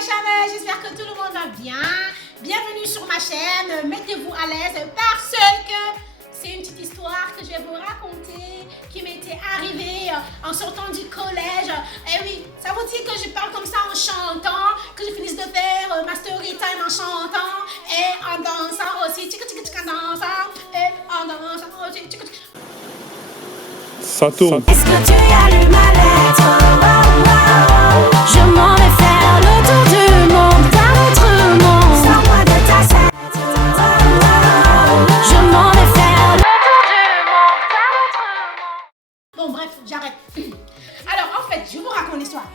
Channel, j'espère que tout le monde va bien. Bienvenue sur ma chaîne, mettez-vous à l'aise parce que c'est une petite histoire que je vais vous raconter qui m'était arrivée en sortant du collège. Et oui, ça vous dit que je parle comme ça en chantant, que je finisse de faire ma story time en chantant et en dansant aussi, en dansant et en dansant aussi. Ça tourne. Est-ce que tu allumes ma lettre? Je m'en vais faire le tour du monde, d'un autre monde. Sors-moi de ta tête. Je m'en vais faire le tour du monde, d'un autre monde. Bon bref, j'arrête. Alors en fait, je vous raconte l'histoire.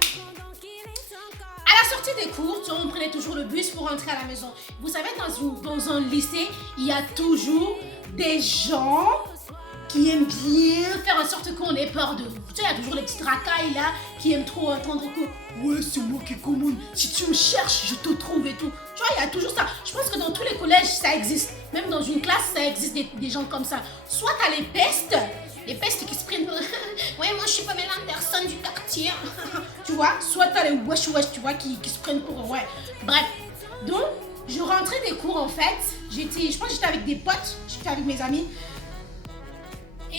À la sortie des cours, on prenait toujours le bus pour rentrer à la maison. Vous savez, dans un lycée, il y a toujours des gens qui aiment bien faire en sorte qu'on ait peur de vous. Tu sais, il y a toujours les petites racailles là qui aiment trop entendre que ouais, c'est moi qui commande, si tu me cherches, je te trouve et tout. Tu vois, il y a toujours ça. Je pense que dans tous les collèges, ça existe. Même dans une classe, ça existe des gens comme ça. Soit t'as les pestes qui se prennent. Ouais, moi je suis pas Pamela Anderson du quartier. Tu vois, soit t'as les wesh, tu vois, qui se prennent pour. Ouais, bref. Donc, je rentrais des cours en fait. Je pense que j'étais avec des potes, j'étais avec mes amis.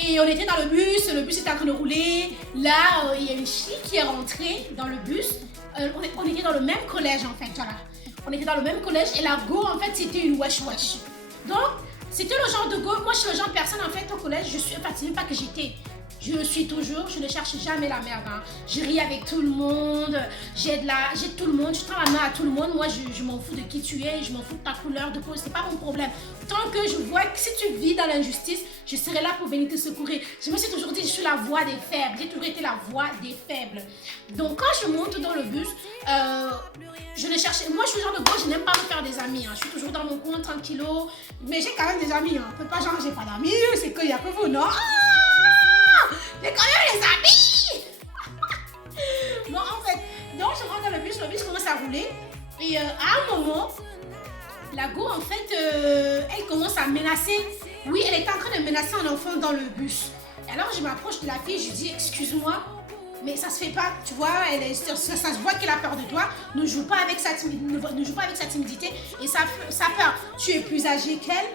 Et on était dans le bus était en train de rouler. Là, il y a une fille qui est rentrée dans le bus. On était dans le même collège en fait, voilà. On était dans le même collège et la go en fait c'était une wesh. Donc, c'était le genre de go. Moi je suis le genre de personne en fait au collège, je suis, enfin c'est même pas que j'étais. Je suis toujours, je ne cherche jamais la merde. Hein. Je ris avec tout le monde, j'aide tout le monde, je tends la main à tout le monde. Moi, je m'en fous de qui tu es, je m'en fous de ta couleur de peau, c'est pas mon problème. Tant que je vois que si tu vis dans l'injustice, je serai là pour venir te secourir. Je me suis toujours dit, je suis la voix des faibles. J'ai toujours été la voix des faibles. Donc, quand je monte dans le bus, je ne cherche. Moi, je suis le genre de gars, je n'aime pas me faire des amis. Hein. Je suis toujours dans mon coin, tranquillo. Mais j'ai quand même des amis. Hein. Pas genre, j'ai pas d'amis, c'est qu'il y a que vous, non? J'ai quand même les amis. Bon en fait, donc je rentre dans le bus commence à rouler. Et à un moment, la go en fait, elle commence à menacer. Oui, elle était en train de menacer un enfant dans le bus. Et alors je m'approche de la fille, je dis excuse-moi, mais ça se fait pas, tu vois, ça se voit qu'elle a peur de toi. Ne joue pas avec sa timidité et sa peur. Tu es plus âgée qu'elle.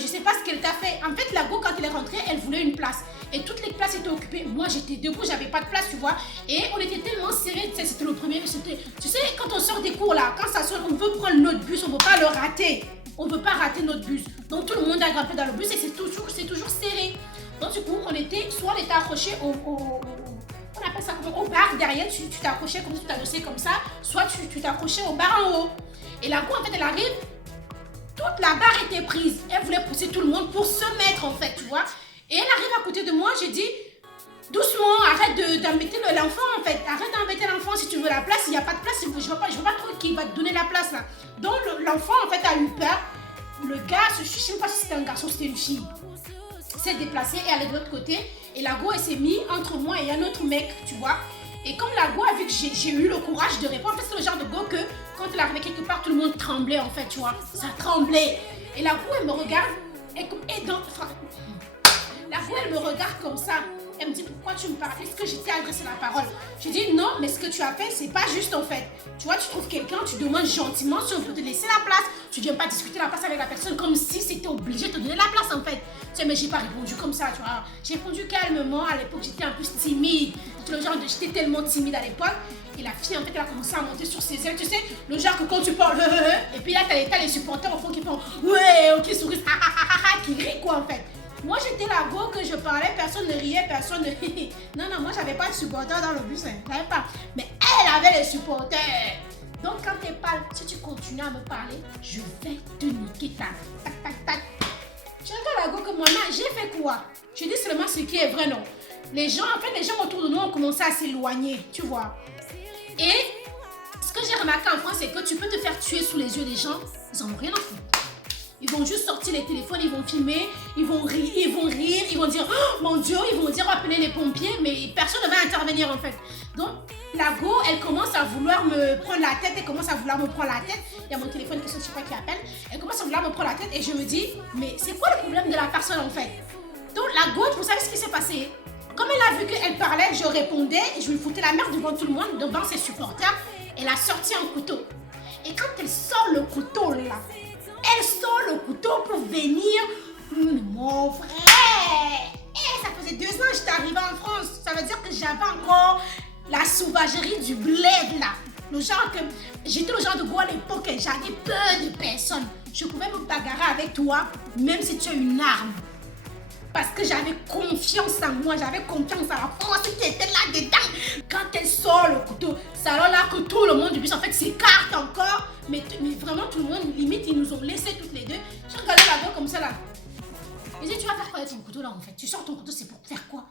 Je sais pas ce qu'elle t'a fait. En fait, la go, quand elle est rentrée, elle voulait une place. Et toutes les places étaient occupées. Moi, j'étais debout, j'avais pas de place, tu vois. Et on était tellement serrés. C'était le premier. Tu sais, quand on sort des cours là, quand ça sort, on veut prendre notre bus, on veut pas le rater. On veut pas rater notre bus. Donc tout le monde a grimpé dans le bus et c'est toujours serré. Donc du coup, on était accroché on appelle ça comment, au bar derrière. Tu t'accrochais comme si tu t'adossais comme ça. Soit tu t'accrochais au bar en haut. Et la go, en fait, elle arrive. Toute la barre était prise. Elle voulait pousser tout le monde pour se mettre en fait, tu vois. Et elle arrive à côté de moi, j'ai dit doucement, arrête d'embêter l'enfant en fait. Arrête d'embêter l'enfant si tu veux la place, il n'y a pas de place, je veux pas trop qu'il va te donner la place là. Donc l'enfant en fait a eu peur. Le gars, je ne sais pas si c'était un garçon, c'était une fille. S'est déplacé et allait de l'autre côté. Et la go elle s'est mise entre moi et un autre mec, tu vois. Et comme la go a vu que j'ai eu le courage de répondre, en fait c'est le genre de go que quand elle arrivait quelque part, tout le monde tremblait en fait, tu vois. Ça tremblait. Et la go elle me regarde la go elle me regarde comme ça. Elle me dit pourquoi tu me parles? Est-ce que j'étais adressé la parole? Je dis non, mais ce que tu as fait, c'est pas juste en fait. Tu vois, tu trouves quelqu'un, tu demandes gentiment si on peut te laisser la place. Tu viens pas discuter la place avec la personne comme si c'était obligé de te donner la place en fait. Tu sais, mais j'ai pas répondu comme ça, tu vois. J'ai répondu calmement. À l'époque, j'étais un peu timide. J'étais tellement timide à l'époque. Et la fille, en fait, elle a commencé à monter sur ses ailes. Tu sais, le genre que quand tu parles, et puis là, t'as les supporters au fond qui font ouais, qui sourient, qui rient quoi en fait. Moi, j'étais la go que je parlais, personne ne riait, personne ne... Non, moi, j'avais pas de supporters dans le bus, hein. J'avais pas. Mais elle avait les supporters. Donc, quand elle parle, si tu continues à me parler, je vais te niquer ta... Tac. Tu regardes la go que moi, j'ai fait quoi? Je dis seulement ce qui est vrai, non. Les gens autour de nous ont commencé à s'éloigner, tu vois. Et ce que j'ai remarqué en France, c'est que tu peux te faire tuer sous les yeux des gens, ils en ont rien à foutre. Ils vont juste sortir les téléphones, ils vont filmer, ils vont rire, ils vont dire oh, mon Dieu, ils vont dire appeler les pompiers, mais personne ne va intervenir en fait. Donc la go, elle commence à vouloir me prendre la tête, il y a mon téléphone qui sonne, je sais pas qui appelle. Elle commence à vouloir me prendre la tête et je me dis mais c'est quoi le problème de la personne en fait? Donc la go, vous savez ce qui s'est passé? Comme elle a vu qu'elle parlait, je répondais, et je me foutais la merde devant tout le monde, devant ses supporters. Elle a sorti un couteau. Et quand elle sort le couteau là, elle sort le couteau pour venir. Mon frère, ça faisait 2 ans que j'étais arrivée en France. Ça veut dire que j'avais encore la sauvagerie du bled là. Le genre que j'étais le genre de go à l'époque, j'avais peur de personne. Je pouvais me bagarrer avec toi, même si tu as une arme. Parce que j'avais confiance en moi, j'avais confiance en la force qui était là-dedans. Quand elle sort le couteau, c'est alors là que tout le monde du bus en fait s'écarte encore. Mais vraiment tout le monde, limite, ils nous ont laissé toutes les deux. Je regardais la voix comme ça là. Je dis, tu vas faire quoi avec ton couteau là en fait? Tu sors ton couteau, c'est pour faire quoi?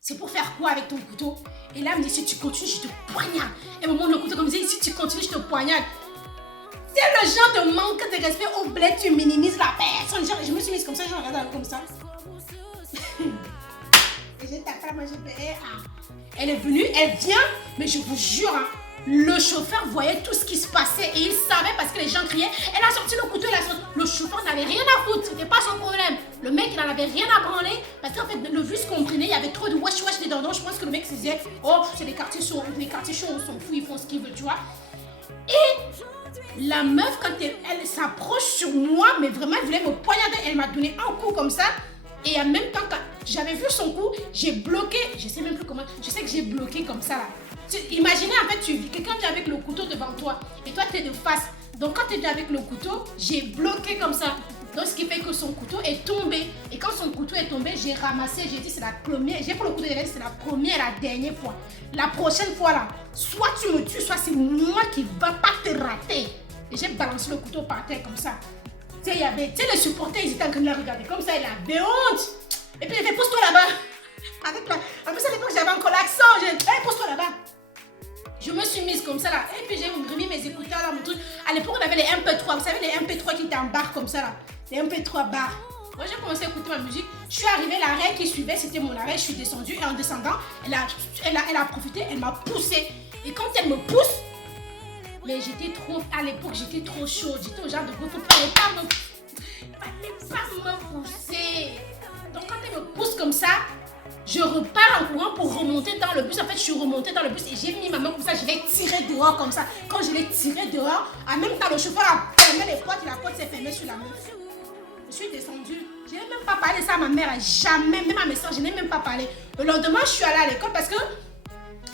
C'est pour faire quoi avec ton couteau? Et là, elle me dit, si tu continues, je te poignarde. Elle me montre le couteau comme ça, si tu continues, je te poignarde. C'est le genre de manque de respect au bled, tu minimises la personne. Genre, je me suis mise comme ça, je regardais comme ça. Et j'ai tapé la main, j'ai fait, elle est venue, elle vient, mais je vous jure, hein, le chauffeur voyait tout ce qui se passait et il savait parce que les gens criaient. Elle a sorti le couteau, le chauffeur n'avait rien à foutre, c'était pas son problème. Le mec, il n'en avait rien à branler parce qu'en fait, le vu ce qu'on prenait, il y avait trop de wesh wesh dedans. Donc je pense que le mec se disait, oh, c'est les quartiers chauds, on s'en fout, ils font ce qu'ils veulent, tu vois. Et la meuf, quand elle s'approche sur moi, mais vraiment, elle voulait me poignarder, elle m'a donné un coup comme ça. Et en même temps, quand j'avais vu son coup, j'ai bloqué, je sais même plus comment, je sais que j'ai bloqué comme ça là. Imaginez en fait, quelqu'un vient avec le couteau devant toi et toi tu es de face. Donc quand tu es venu avec le couteau, j'ai bloqué comme ça. Donc ce qui fait que son couteau est tombé. Et quand son couteau est tombé, j'ai ramassé, j'ai dit c'est la première, j'ai pris le couteau derrière, c'est la première et la dernière fois. La prochaine fois là, soit tu me tues, soit c'est moi qui va pas te rater. Et j'ai balancé le couteau par terre comme ça. Tu sais, il y avait, les supporters, ils étaient en train de la regarder comme ça, il avait honte. Et puis il fait, pousse-toi là-bas. En plus à l'époque, j'avais encore l'accent, j'ai dit, hey, pousse-toi là-bas. Je me suis mise comme ça là, et puis j'ai remis mes écouteurs là, mon truc. À l'époque, on avait les MP3, vous savez, les MP3 qui étaient en barre comme ça là. Les MP3 barres. Moi, j'ai commencé à écouter ma musique. Je suis arrivée, l'arrêt qui suivait, c'était mon arrêt. Je suis descendue, et en descendant, elle a profité, elle m'a poussée. Et quand elle me pousse, mais j'étais trop, à l'époque, j'étais trop chaude. J'étais au genre de groupe, fallait pas me pousser. Donc quand elle me pousse comme ça, je repars en courant pour remonter dans le bus. En fait, je suis remontée dans le bus et j'ai mis ma main comme ça. Je l'ai tiré dehors comme ça. Quand je l'ai tiré dehors, en même temps, le chauffeur a fermé les portes et la porte s'est fermée sur la meuf. Je suis descendue. Je n'ai même pas parlé ça à ma mère. Jamais, même à mes soeurs, je n'ai même pas parlé. Le lendemain, je suis allée à l'école parce que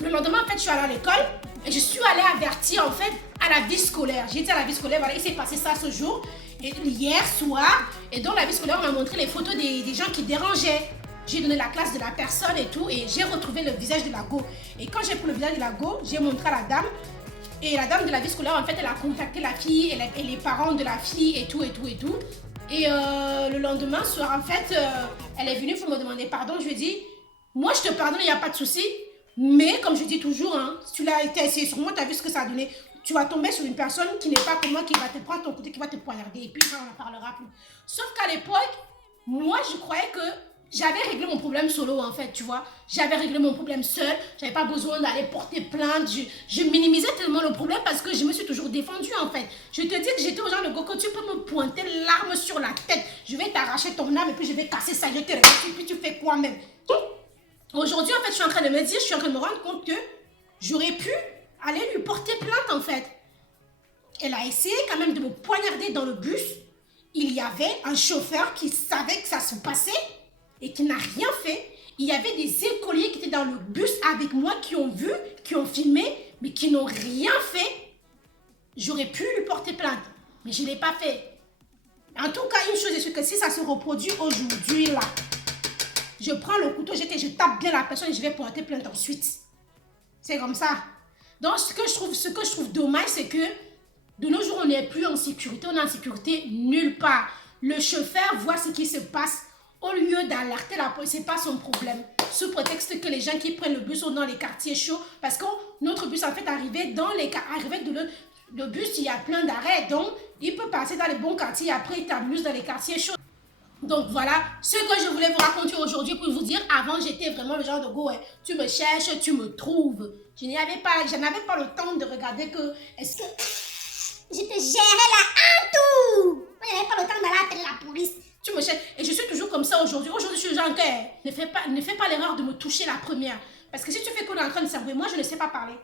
le lendemain, en fait, je suis allée à l'école et je suis allée avertir, en fait, à la vie scolaire. J'ai dit à la vie scolaire, voilà, il s'est passé ça ce jour, et hier soir. Et dans la vie scolaire, on m'a montré les photos des gens qui dérangeaient. J'ai donné la classe de la personne et tout, et j'ai retrouvé le visage de la go. Et quand j'ai pris le visage de la go, j'ai montré à la dame. Et la dame de la vie scolaire, en fait, elle a contacté la fille et les parents de la fille et tout, et tout, et tout. Et le lendemain soir, en fait, elle est venue pour me demander pardon. Je lui ai dit, moi, je te pardonne, il n'y a pas de souci. Mais, comme je dis toujours, hein, si tu l'as été essayé sur moi, tu as vu ce que ça a donné. Tu vas tomber sur une personne qui n'est pas comme moi, qui va te prendre ton côté, qui va te poignarder. Et puis, ça, on n'en parlera plus. Sauf qu'à l'époque, moi, je croyais que j'avais réglé mon problème solo, en fait, tu vois. J'avais réglé mon problème seul. J'avais pas besoin d'aller porter plainte. Je minimisais tellement le problème parce que je me suis toujours défendue, en fait. Je te dis que j'étais au genre de go, quand tu peux me pointer l'arme sur la tête, je vais t'arracher ton âme et puis je vais casser ça. Je te regarde et puis tu fais quoi même? Aujourd'hui, en fait, je suis en train de me dire, je suis en train de me rendre compte que j'aurais pu aller lui porter plainte, en fait. Elle a essayé quand même de me poignarder dans le bus. Il y avait un chauffeur qui savait que ça se passait et qui n'a rien fait. Il y avait des écoliers qui étaient dans le bus avec moi, qui ont vu, qui ont filmé, mais qui n'ont rien fait. J'aurais pu lui porter plainte, mais je ne l'ai pas fait. En tout cas, une chose est sûre, que si ça se reproduit aujourd'hui, là, je prends le couteau, je tape bien la personne et je vais porter plainte ensuite. C'est comme ça. Donc, ce que je trouve dommage, c'est que de nos jours, on n'est plus en sécurité. On est en sécurité nulle part. Le chauffeur voit ce qui se passe. Au lieu d'alerter la police, ce n'est pas son problème. Sous prétexte que les gens qui prennent le bus sont dans les quartiers chauds. Parce que notre bus, en fait, arrivé de le bus, il y a plein d'arrêts. Donc, il peut passer dans les bons quartiers et après, il t'amuse dans les quartiers chauds. Donc voilà ce que je voulais vous raconter aujourd'hui pour vous dire. Avant, j'étais vraiment le genre de go, ouais, tu me cherches, tu me trouves. Je n'avais pas le temps de regarder que est-ce que je te gérais là en tout. Je n'avais pas le temps d'aller appeler la police. Tu me cherches et je suis toujours comme ça aujourd'hui. Aujourd'hui, je suis le genre que ne fais pas l'erreur de me toucher la première. Parce que si tu fais qu'on est en train de servir, moi je ne sais pas parler.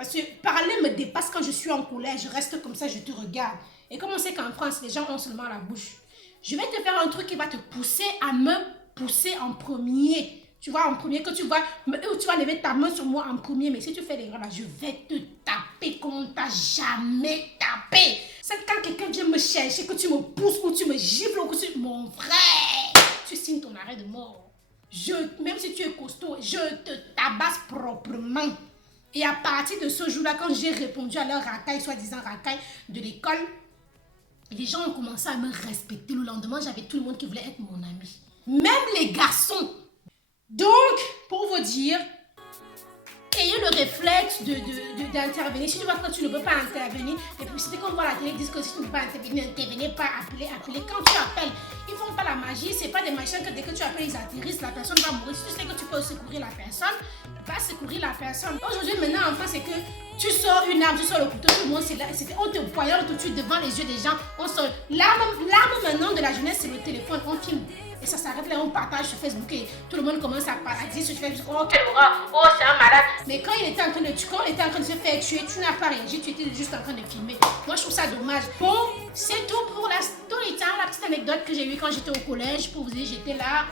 Parce que parler me dépasse quand je suis en colère. Je reste comme ça, je te regarde. Et comme on sait qu'en France, les gens ont seulement la bouche. Je vais te faire un truc qui va te pousser à me pousser en premier. Tu vois, en premier, que tu vas lever ta main sur moi en premier. Mais si tu fais l'erreur là, je vais te taper comme on t'a jamais tapé. C'est quand quelqu'un vient me chercher, que tu me pousses ou tu me gifles ou que tu... Mon frère, tu signes ton arrêt de mort. Même si tu es costaud, je te tabasse proprement. Et à partir de ce jour-là, quand j'ai répondu à leur racaille, soi-disant racaille de l'école, les gens ont commencé à me respecter. Le lendemain, j'avais tout le monde qui voulait être mon ami. Même les garçons. Donc, pour vous dire, ayez le réflexe d'intervenir. Si tu vois que tu ne peux pas intervenir, et puis c'était comme voir la télé, disent que si tu ne peux pas intervenir, n'intervenez pas, appelez. Quand tu appelles, ils ne font pas la magie. C'est pas des machins que dès que tu appelles, ils atterrissent, la personne va mourir. Si tu sais que tu peux secourir la personne, va secourir la personne. Aujourd'hui, maintenant, en France, c'est que tu sors une arme, tu sors le couteau, tout le monde, on te poignarde tout de suite devant les yeux des gens. On sort. L'arme maintenant de la jeunesse, c'est le téléphone, on filme. Et ça s'arrête là, on partage sur Facebook et tout le monde commence à dire sur Facebook, oh quel horreur, oh c'est un malade. Mais quand il était en train de se faire tuer, tu n'as pas réagi, tu étais juste en train de filmer. Moi je trouve ça dommage. Bon, c'est tout pour la story time, la petite anecdote que j'ai eue quand j'étais au collège. Pour vous dire, j'étais là.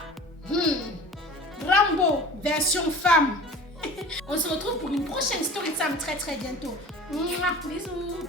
Rambo, version femme. On se retrouve pour une prochaine story time très très bientôt. Bisous.